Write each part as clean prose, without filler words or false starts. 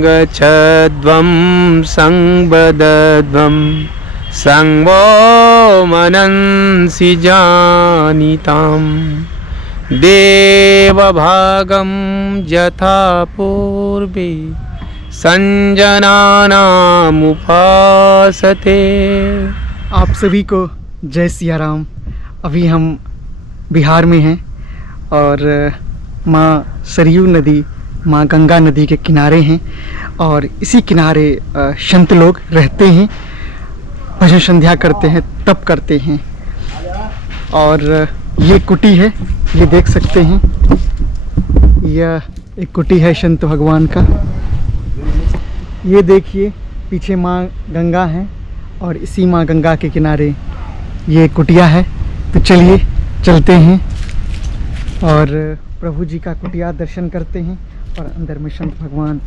गच्छध्वं संवदध्वं संवो मनंसि जानितां देवभागं यथा पूर्वे संजनानामुपासते। आप सभी को जय सिया राम। अभी हम बिहार में हैं और माँ सरयू नदी, माँ गंगा नदी के किनारे हैं और इसी किनारे संत लोग रहते हैं, भजन संध्या करते हैं, तप करते हैं। और ये कुटी है, ये देख सकते हैं, यह एक कुटी है संत भगवान का। ये देखिए पीछे माँ गंगा है और इसी माँ गंगा के किनारे ये कुटिया है। तो चलिए चलते हैं और प्रभु जी का कुटिया दर्शन करते हैं और अंदर में संत भगवान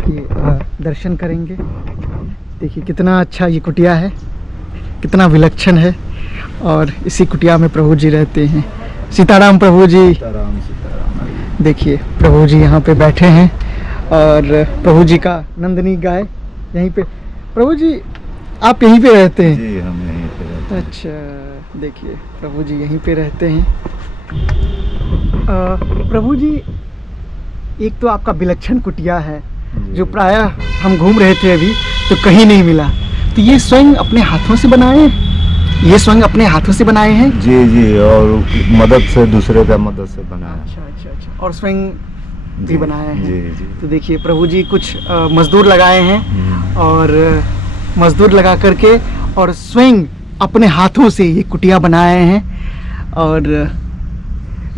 के दर्शन करेंगे। देखिए कितना अच्छा ये कुटिया है, कितना विलक्षण है और इसी कुटिया में प्रभु जी रहते हैं। सीताराम प्रभु जी। सीताराम। देखिए प्रभु जी यहाँ पे बैठे हैं और प्रभु जी का नंदनी गाय यहीं पे। प्रभु जी आप यहीं पे रहते हैं? जी हम यहीं पे रहते हैं। अच्छा, देखिए प्रभु जी यहीं पे रहते हैं। प्रभु जी एक तो आपका विलक्षण कुटिया है जो प्रायः हम घूम रहे थे अभी तो कहीं नहीं मिला। तो ये स्वयं अपने हाथों से बनाए हैं? ये स्वयं अपने हाथों से बनाए हैं? जी जी, और मदद से, दूसरे का मदद से बनाया। अच्छा अच्छा अच्छा, और स्वयं भी बनाए हैं? जी जी। तो देखिए प्रभु जी कुछ मजदूर लगाए हैं और मजदूर लगा करके और स्वयं अपने हाथों से ये कुटिया बनाए हैं। और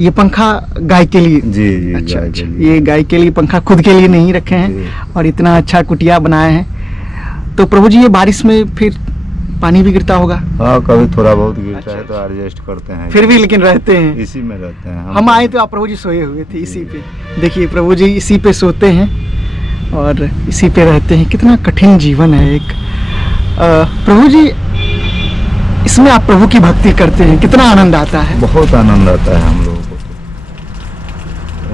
ये पंखा गाय के लिए? जी जी, अच्छा गाय अच्छा, के लिए। ये गाय के लिए पंखा खुद के लिए नहीं रखे हैं और इतना अच्छा कुटिया बनाए हैं। तो प्रभु जी ये बारिश में फिर पानी भी गिरता होगा? हाँ, कभी थोड़ा बहुत गिरता अच्छा, है तो एडजस्ट करते हैं। फिर भी लेकिन रहते हैं इसी में रहते हैं हम आए तो आप प्रभु जी सोए हुए थे इसी पे। देखिए प्रभु जी इसी पे सोते हैं और इसी पे रहते हैं। कितना कठिन जीवन है एक। प्रभु जी इसमें आप प्रभु की भक्ति करते हैं, कितना आनंद आता है? बहुत आनंद आता है हम लोगों को।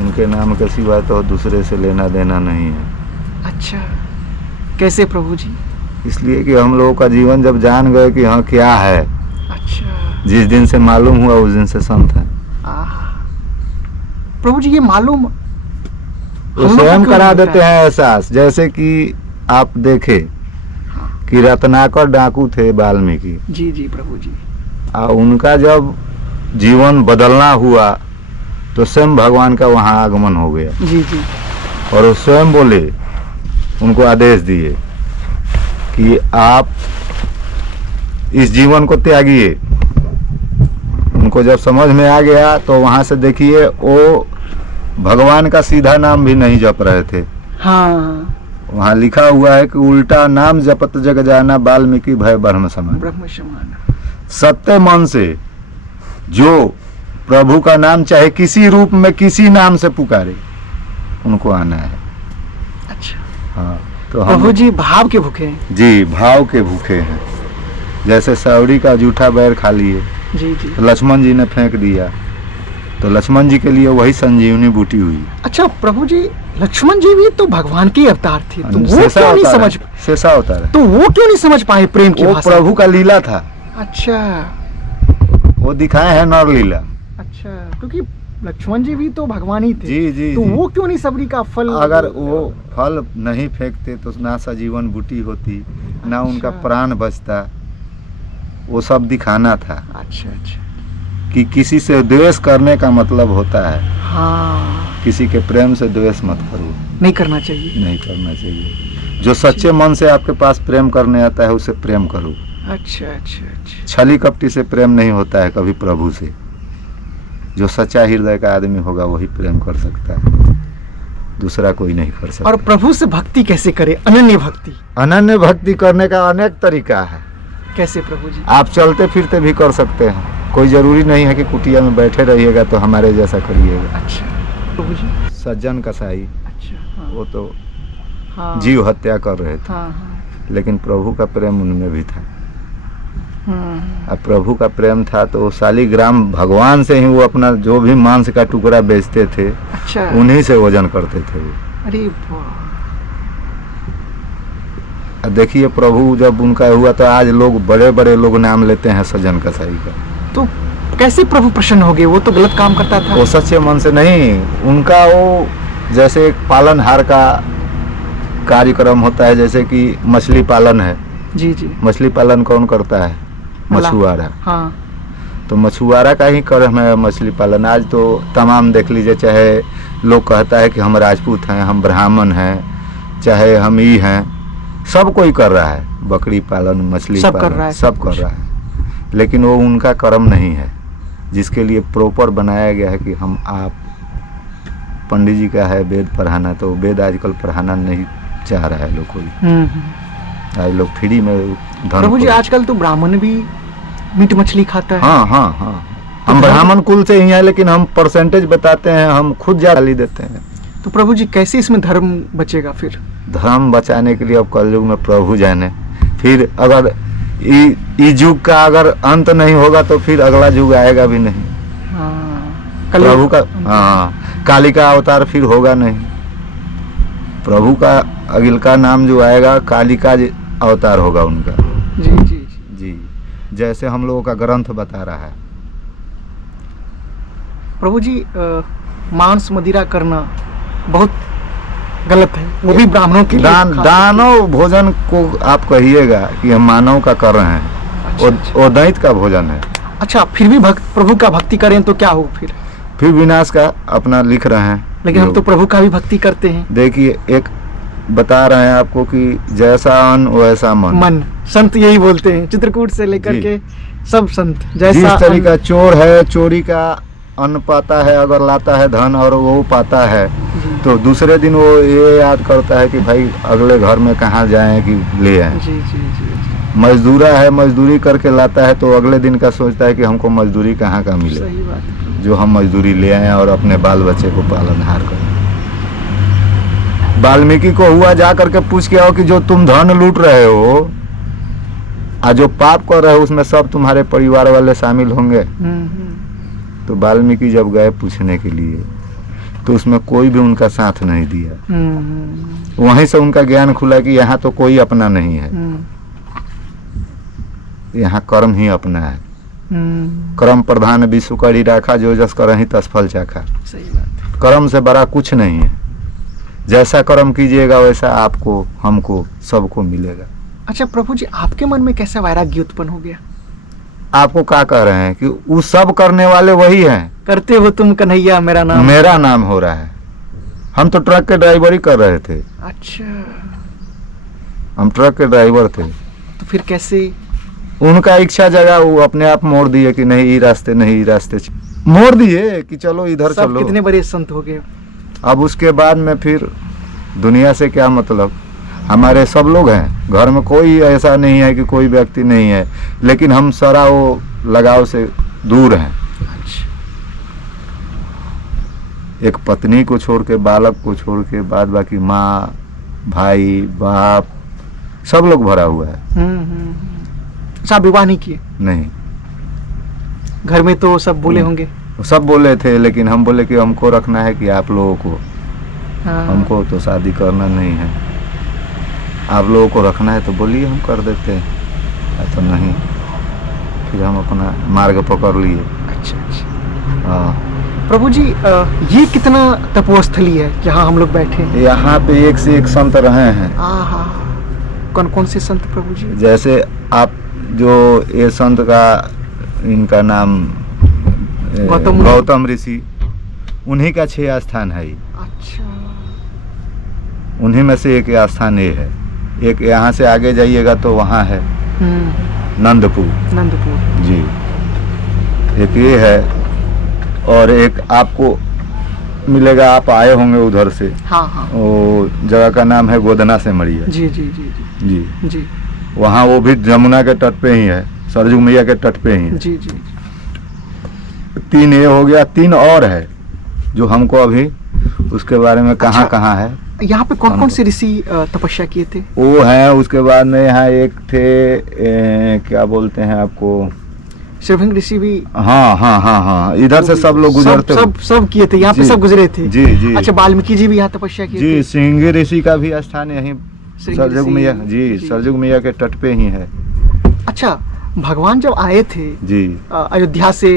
उनके नाम के सिवा तो दूसरे से लेना देना नहीं है। अच्छा, कैसे प्रभु जी? इसलिए कि हम लोगों का जीवन जब जान गए कि हाँ क्या है, अच्छा, जिस दिन से मालूम हुआ उस दिन से संत है। प्रभु जी ये मालूम वो स्वयं करा देते हैं एहसास। जैसे कि आप देखे कि रत्नाकर डाकू थे वाल्मीकि। जी जी प्रभु जी। उनका जब जीवन बदलना हुआ तो स्वयं भगवान का वहाँ आगमन हो गया। जी जी। और वो स्वयं बोले, उनको आदेश दिए कि आप इस जीवन को त्यागिए। उनको जब समझ में आ गया तो वहाँ से देखिए वो भगवान का सीधा नाम भी नहीं जप रहे थे। हाँ, वहाँ लिखा हुआ है कि उल्टा नाम जपत जग जाना वाल्मीकि भय ब्रह्म समान। ब्रह्म समान। सत्य मन से जो प्रभु का नाम चाहे किसी रूप में किसी नाम से पुकारे, उनको आना है। अच्छा, हाँ, तो प्रभु जी भाव के भूखे हैं? जी, भाव के भूखे हैं। जैसे सौड़ी का जूठा बैर खा लिए, जी जी। तो लक्ष्मण जी ने फेंक दिया, तो लक्ष्मण जी के लिए वही संजीवनी बूटी हुई। अच्छा प्रभु जी, लक्ष्मण जी भी तो भगवान के अवतार थे, तो वो शेषा क्यों नहीं अवतार समझ? है, शेषा अवतार है। तो वो क्यों नहीं समझ पाए प्रेम की वो भाषा? प्रभु का लीला था। अच्छा वो दिखाए हैं नर लीला। अच्छा, क्योंकि लक्ष्मण जी भी तो भगवान ही थे। जी जी तो जी। वो क्यों नहीं सबरी का फल? अगर वो फल नहीं फेंकते तो ना सजीवन बूटी होती, ना उनका प्राण बचता। वो सब दिखाना था अच्छा अच्छा, कि किसी से द्वेष करने का मतलब होता है, हाँ, किसी के प्रेम से द्वेष मत करो। नहीं करना चाहिए। नहीं करना चाहिए। जो सच्चे मन से आपके पास प्रेम करने आता है उसे प्रेम करो। अच्छा अच्छा अच्छा। छली कपटी से प्रेम नहीं होता है कभी प्रभु से। जो सच्चा हृदय का आदमी होगा वही प्रेम कर सकता है, दूसरा कोई नहीं कर सकता। और प्रभु से भक्ति कैसे करे? अनन्य भक्ति। अनन्य भक्ति करने का अनेक तरीका है। कैसे प्रभु जी? आप चलते फिरते भी कर सकते हैं। कोई जरूरी नहीं है कि कुटिया में बैठे रहिएगा तो हमारे जैसा करिएगा। अच्छा प्रभु जी। सज्जन कसाई, अच्छा, हाँ, वो तो हाँ, जीव हत्या कर रहे थे, हाँ हाँ, लेकिन प्रभु का प्रेम उनमें भी था। हाँ, अब प्रभु का प्रेम था तो वो शालिग्राम भगवान से ही वो अपना जो भी मांस का टुकड़ा बेचते थे अच्छा उन्हीं से वजन करते थे वो। अरे वाह। देखिए प्रभु जब उनका हुआ तो आज लोग बड़े बड़े लोग नाम लेते हैं सज्जन कसाई का। तो कैसे प्रभु प्रसन्न हो गए? वो तो गलत काम करता था। वो सच्चे मन से नहीं, उनका वो जैसे एक पालनहार का कार्यक्रम होता है, जैसे कि मछली पालन है। जी जी। मछली पालन कौन करता है? मछुआरा। हाँ। तो मछुआरा का ही कर्म है मछली पालन। आज तो तमाम देख लीजिए, चाहे लोग कहता है कि हम राजपूत हैं, हम ब्राह्मण हैं, चाहे हम ही हैं, सब कोई कर रहा है। बकरी पालन, मछली सब कर रहा पालन, है, सब कर रहा है, लेकिन वो उनका कर्म नहीं है जिसके लिए प्रॉपर बनाया गया है कि हम आप। पंडित जी का है वेद पढ़ाना, तो वेद आजकल पढ़ाना नहीं चाह रहा है लोग कोई। आज लोग फ्री में धन। प्रभु जी आजकल तो ब्राह्मण भी मीट मछली खाता है। हाँ हाँ हाँ, हम ब्राह्मण कुल से ही हैं, लेकिन हम परसेंटेज बताते हैं, हम खुद गाली देते हैं। तो प्रभु जी कैसे इसमें धर्म बचेगा फिर? धर्म बचाने के लिए अब कलयुग में प्रभु जाने। फिर अगर इस युग का अगर अंत नहीं होगा तो फिर अगला युग आएगा भी नहीं। हाँ, प्रभु का, हाँ, काली का अवतार फिर होगा नहीं। प्रभु का अगिल का नाम जो आएगा काली का अवतार होगा उनका। जी जी जी, जैसे हम लोगों का ग्रंथ बता रहा है। प्रभु जी मांस मदिरा करना बहुत गलत है, वो भी ब्राह्मणों के लिए। दानव भोजन को आप कहिएगा कि हम मानव का कर रहे हैं। अच्छा, वो दैत का भोजन है। अच्छा, फिर भी प्रभु का भक्ति करें तो क्या हो फिर विनाश का अपना लिख रहे हैं। लेकिन हम तो प्रभु का भी भक्ति करते हैं। देखिए, एक बता रहे हैं आपको कि जैसा अन्न वैसा मन। संत यही बोलते हैं, चित्रकूट से लेकर के सब संत। जिस तरीका चोर है चोरी का अन्न पाता है, अगर लाता है धन और वो पाता है, तो दूसरे दिन वो ये याद करता है कि भाई अगले घर में कहाँ जाएं कि ले आए। जी जी जी। मजदूरा है, मजदूरी करके लाता है, तो अगले दिन का सोचता है कि हमको मजदूरी कहाँ का मिले। सही बात है। जो हम मजदूरी ले आए और अपने बाल बच्चे को पालनहार करें। वाल्मीकि को हुआ जा करके पूछ के आओ कि जो तुम धन लूट रहे हो और जो पाप कर रहे हो उसमें सब तुम्हारे परिवार वाले शामिल होंगे। तो वाल्मीकि जब गए पूछने के लिए तो उसमें कोई भी उनका साथ नहीं दिया। वहीं से उनका ज्ञान खुला कि यहाँ तो कोई अपना नहीं है, यहाँ कर्म ही अपना है। कर्म प्रधान विश्व करी राखा, जो जस करहि तस फल चाखा। सही बात है। कर्म से बड़ा कुछ नहीं है। जैसा कर्म कीजिएगा वैसा आपको, हमको, सबको मिलेगा। अच्छा प्रभु जी, आपके मन में कैसा वैराग्य उत्पन्न हो गया? आपको क्या कह रहे हैं कि वो सब करने वाले वही हैं। करते हो तुम कन्हैया मेरा नाम हो रहा है। हम तो ट्रक के ड्राइवरी कर रहे थे। अच्छा, हम ट्रक के ड्राइवर थे। तो फिर कैसे? उनका इच्छा जगह वो अपने आप मोड़ दिए कि नहीं ये रास्ते नहीं, ये रास्ते मोड़ दिए कि चलो इधर चलो। कितने बड़े संत हो गए। अब उसके बाद में फिर दुनिया से क्या मतलब। हमारे सब लोग हैं, घर में कोई ऐसा नहीं है कि कोई व्यक्ति नहीं है, लेकिन हम सारा वो लगाव से दूर हैं। एक पत्नी को छोड़ के, बालक को छोड़ के, बाद बाकी माँ, भाई, बाप, सब लोग भरा हुआ है। अच्छा, विवाह नहीं किए? नहीं। घर में तो सब बोले होंगे? सब बोले थे, लेकिन हम बोले कि हमको रखना है कि आप लोगों को। हमको तो शादी करना नहीं है, आप लोगों को रखना है तो बोलिए, हम कर देते हैं, तो नहीं। फिर हम अपना मार्ग पकड़ लिए। अच्छा। हाँ प्रभु जी, ये कितना तपोस्थली है जहाँ हम लोग बैठे हैं? यहाँ पे एक से एक संत रहे हैं। कौन कौन से संत प्रभु जी? जैसे आप जो ये संत का, इनका नाम गौतम ऋषि, उन्हीं का 6 स्थान है। अच्छा। उन्हीं में से एक स्थान ये है। एक यहाँ से आगे जाइएगा तो वहाँ है नंदपुर जी, एक ये है, और एक आपको मिलेगा, आप आए होंगे उधर से। हाँ। वो जगह का नाम है गोदना से मड़िया। जी जी जी जी जी जी। वहाँ वो भी जमुना के तट पे ही है, सरजू मैया के तट पे ही है। जी जी। 3 ये हो गया, 3 और है जो हमको अभी उसके बारे में कहाँ है। यहाँ पे कौन कौन से ऋषि तपस्या किए थे? वो हैं, उसके बाद में यहाँ एक थे क्या बोलते हैं आपको, शिवभृंग ऋषि भी हाँ हाँ हाँ हाँ, इधर से सब लोग गुजरते सब किए थे, यहाँ पे जी, सब गुजरे थे। जी जी। अच्छा, वाल्मीकि जी भी यहाँ तपस्या किए जी, थे। सिंह ऋषि का भी स्थान यहीं सिंह सरजुग ऋषि, मैया, जी जी। सरजुग मैया के तट पे ही है। अच्छा, भगवान जब आए थे जी अयोध्या से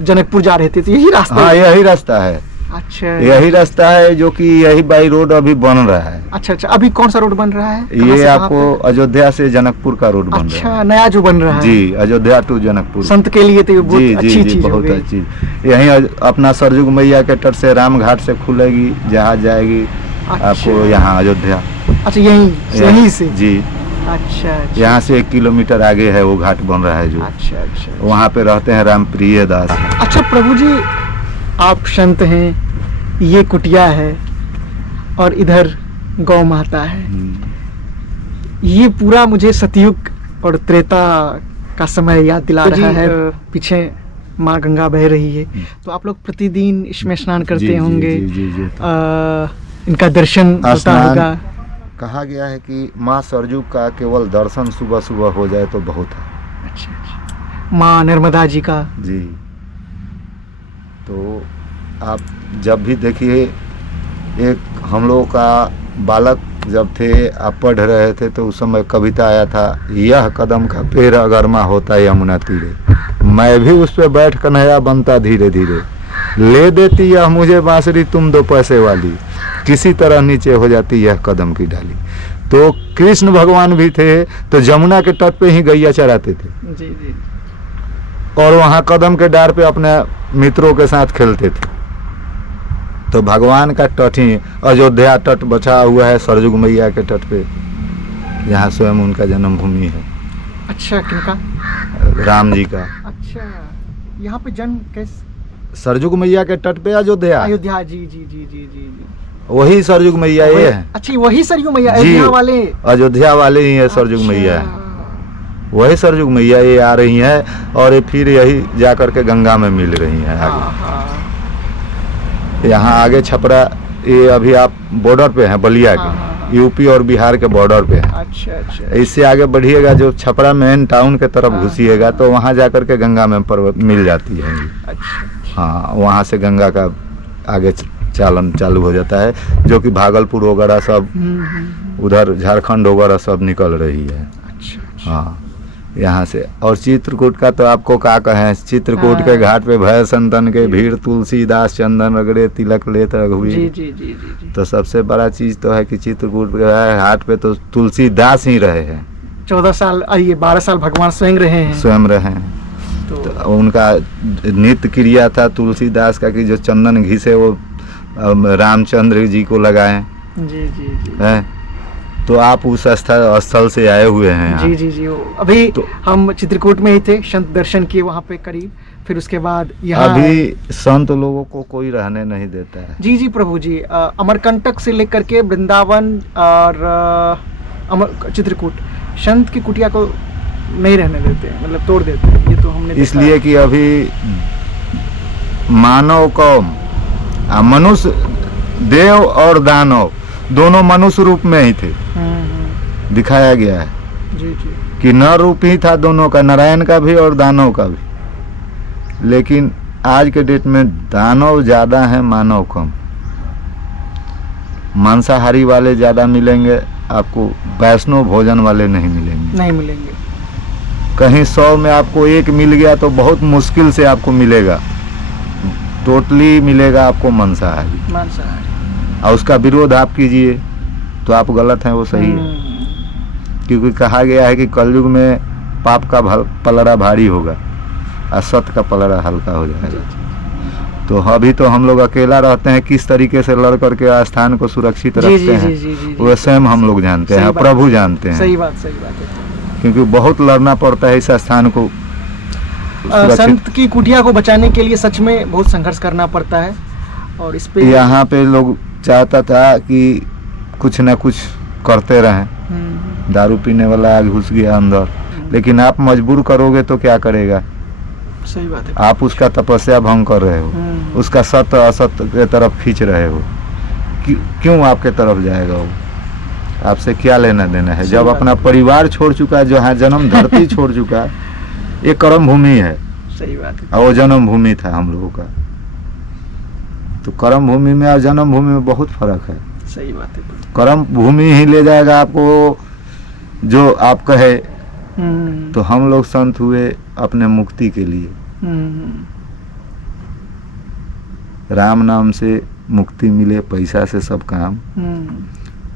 जनकपुर जा रहे थे, तो यही रास्ता हाँ, है? यही रास्ता है, अच्छा, यही रास्ता है, जो कि यही बाई रोड अभी बन रहा है। अच्छा अच्छा, अभी कौन सा रोड बन रहा है? कहाँ ये से कहाँ आपको पे? अयोध्या से जनकपुर का रोड बन रहा अच्छा, नया जो बन रहा है। है। जी, अयोध्या टू जनकपुर। संत के लिए तो ये बहुत जी अच्छी जी जी, चीज हो बहुत गई। अच्छी। यहीं अपना सरजुग मैया के तट से रामघाट से खुलेगी, जहाज जाएगी अच्छा। आपको यहाँ अयोध्या। अच्छा, यहीं से? जी, अच्छा अच्छा। यहाँ से 1 किलोमीटर आगे है वो घाट बन रहा है जो। अच्छा अच्छा। वहाँ पे रहते हैं रामप्रिय दास। अच्छा प्रभु जी, आप संत हैं, ये कुटिया है और इधर गौ माता है। ये पूरा मुझे सतयुग और त्रेता का समय याद दिला रहा है। पीछे माँ गंगा बह रही है, तो आप लोग प्रतिदिन इसमें स्नान करते जी, होंगे। जी, जी, जी, इनका दर्शन होता स्नान होगा। कहा गया है कि माँ सरजुग का केवल दर्शन सुबह सुबह हो जाए तो बहुत है। अच्छा अच्छा। माँ नर्मदा जी का। जी, तो आप जब भी देखिए, एक हम लोगों का बालक जब थे, आप पढ़ रहे थे, तो उस समय कविता आया था, यह कदम का पेड़ अगर माँ होता यमुना तीरे, मैं भी उस पर बैठ कन्हैया बनता धीरे धीरे, ले देती यह मुझे बांसुरी तुम 2 पैसे वाली, किसी तरह नीचे हो जाती यह कदम की डाली। तो कृष्ण भगवान भी थे तो जमुना के तट पे ही गैया चराते थे जी जी। और वहाँ कदम के डार पे अपने मित्रों के साथ खेलते थे। तो भगवान का तट ही अयोध्या तट बचा हुआ है सरजुग मैया के तट पे, यहाँ स्वयं उनका जन्मभूमि है। अच्छा, किनका? राम जी का। अच्छा, यहाँ पे जन्म कैसे? सरजुग मैया के तट पे अयोध्या। अयोध्या, जी जी जी जी जी जी। वही सरजुग मैया ये है। अच्छा, वही सरयू मैया जी, अयोध्या वाले? अयोध्या वाले ही है सरजुग अच्छा। मैया है। वही सरजुग मैया ये आ रही हैं और ये फिर यही जा करके गंगा में मिल रही हैं आगे। यहाँ आगे छपरा, ये अभी आप बॉर्डर पे हैं बलिया के, यूपी और बिहार के बॉर्डर पे है। अच्छा अच्छा। इससे आगे बढ़िएगा, जो छपरा मेन टाउन के तरफ घुसिएगा तो वहाँ जा करके गंगा में मिल जाती है। अच्छा। हाँ, वहाँ से गंगा का आगे चालन चालू हो जाता है, जो कि भागलपुर वगैरह सब, उधर झारखंड वगैरह सब निकल रही है। अच्छा। हाँ, यहाँ से। और चित्रकूट का तो आपको क्या कहें, चित्रकूट के घाट पे भय संतन के भीड़, तुलसीदास चंदन रगड़े तिलक लेत रघुवीर। जी जी जी जी। तो सबसे बड़ा चीज तो है कि चित्रकूट के घाट पे तो तुलसीदास ही रहे हैं। 14 साल, ये 12 साल भगवान स्वयं रहे हैं। स्वयं रहे हैं। तो उनका नित्य क्रिया था तुलसीदास का कि जो चंदन घिसे वो रामचंद्र जी को लगाएं। जी जी जी। है, तो आप उस स्थल से आए हुए हैं यहाँ। जी जी जी। अभी तो हम चित्रकूट में ही थे, संत दर्शन किए वहाँ पे करीब, फिर उसके बाद यहाँ अभी संत लोगों को कोई रहने नहीं देता है। जी जी प्रभु जी। अमरकंटक से लेकर के वृंदावन और चित्रकूट, संत की कुटिया को नहीं रहने देते, मतलब तोड़ देते हैं। ये तो हमने इसलिए कि अभी मानव कौम, मनुष्य, देव और दानव दोनों मनुष्य रूप में ही थे, दिखाया गया है। जी जी। कि न रूप ही था दोनों का, नारायण का भी और दानव का भी। लेकिन आज के डेट में दानव ज्यादा हैं, मानव कम। मांसाहारी वाले ज्यादा मिलेंगे आपको, वैष्णव भोजन वाले नहीं मिलेंगे। नहीं मिलेंगे। कहीं 100 में आपको 1 मिल गया तो बहुत मुश्किल से आपको मिलेगा, टोटली मिलेगा आपको मांसाहारी। मांसाहारी। और उसका विरोध आप कीजिए तो आप गलत हैं, वो सही है। क्योंकि कहा गया है कि कलयुग में पाप का पलड़ा भारी होगा और सत्य का पलड़ा हल्का हो जाएगा। तो अभी तो हम लोग अकेला रहते हैं, किस तरीके से लड़ करके स्थान को सुरक्षित रखते हैं वो स्वयं हम लोग जानते हैं, प्रभु जानते हैं। सही बात है। क्योंकि बहुत लड़ना पड़ता है इस स्थान को। संत की कुटिया को बचाने के लिए सच में बहुत संघर्ष करना पड़ता है। और इस पे यहाँ पे लोग चाहता था कि कुछ ना कुछ करते रहें, दारू पीने वाला घुस गया अंदर, लेकिन आप मजबूर करोगे तो क्या करेगा। सही बात है। आप उसका तपस्या भंग कर रहे हो, उसका सत्य असत्य के तरफ खींच रहे हो। क्यों आपके तरफ जाएगा वो? आपसे क्या लेना देना है? जब अपना परिवार छोड़ चुका है, जो है जन्म धरती छोड़ चुका है, ये कर्म भूमि है सही बात है। और वो जन्म भूमि था हम लोगों का। तो कर्म भूमि में और जन्म भूमि में बहुत फर्क है। सही बात है प्रभु। कर्म भूमि ही ले जाएगा आपको जो आप कहे। तो हम लोग संत हुए अपने मुक्ति के लिए। राम नाम से मुक्ति मिले, पैसा से सब काम।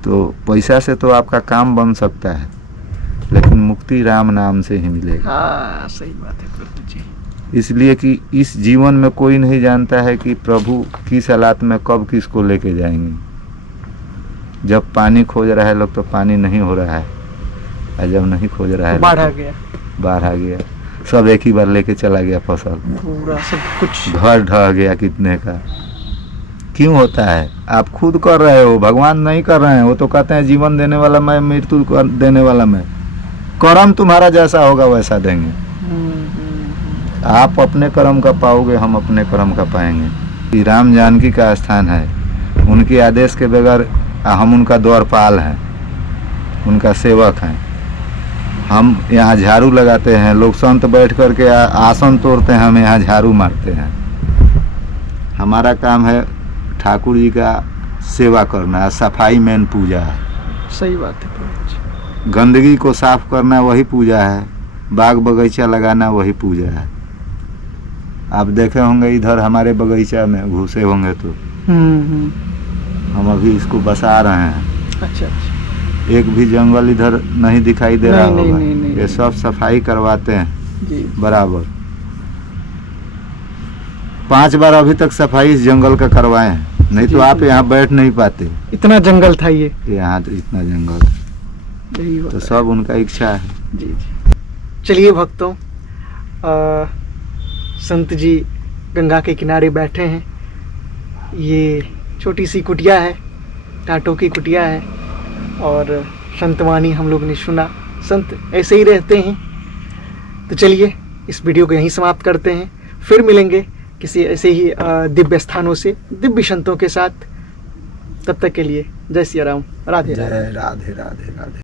तो पैसा से तो आपका काम बन सकता है, लेकिन मुक्ति राम नाम से ही मिलेगा। हाँ सही बात है प्रभु जी। इसलिए कि इस जीवन में कोई नहीं जानता है कि प्रभु किस हालात में कब किसको लेके जाएंगे। जब पानी खोज रहा है लोग तो पानी नहीं हो रहा है, और जब नहीं खोज रहा है बाढ़ आ गया, बाढ़ आ गया, सब एक ही बार लेके चला गया फसल, पूरा सब कुछ घर ढह गया कितने का। क्यों होता है? आप खुद कर रहे हो, भगवान नहीं कर रहे हैं। वो तो कहते हैं जीवन देने वाला मैं, मृत्यु देने वाला मैं। कर्म तुम्हारा जैसा होगा वैसा देंगे। आप अपने कर्म का पाओगे, हम अपने कर्म का पाएंगे। कि राम जानकी का स्थान है, उनके आदेश के बगैर हम उनका द्वारपाल हैं, उनका सेवक हैं। हम यहाँ झाड़ू लगाते हैं, लोग संत बैठ करके आसन तोड़ते हैं, हम यहाँ झाड़ू मारते हैं। हमारा काम है ठाकुर जी का सेवा करना, सफाई मेन पूजा है। सही बात है प्रभु जी। गंदगी को साफ करना वही पूजा है, बाग बगीचा लगाना वही पूजा है। आप देखे होंगे इधर हमारे बगीचा में घुसे होंगे तो हम अभी इसको बसा रहे हैं। अच्छा अच्छा। एक भी जंगल इधर नहीं दिखाई दे रहा नहीं, होगा। नहीं, नहीं, ये सब सफाई करवाते हैं जी। बराबर। 5 बार अभी तक सफाई इस जंगल का करवाए हैं, नहीं तो आप यहाँ बैठ नहीं पाते। इतना जंगल था ये, यहाँ तो इतना जंगल है, यही होता तो है। सब उनका इच्छा है। जी जी। चलिए भक्तों, संत जी गंगा के किनारे बैठे हैं। ये छोटी सी कुटिया है, टाटों की कुटिया है, और संतवाणी हम लोग ने सुना। संत ऐसे ही रहते हैं। तो चलिए इस वीडियो को यहीं समाप्त करते हैं, फिर मिलेंगे किसी ऐसे ही दिव्य स्थानों से, दिव्य संतों के साथ। तब तक के लिए जय सिया राम, राधे राधे। जय राधे राधे राधे।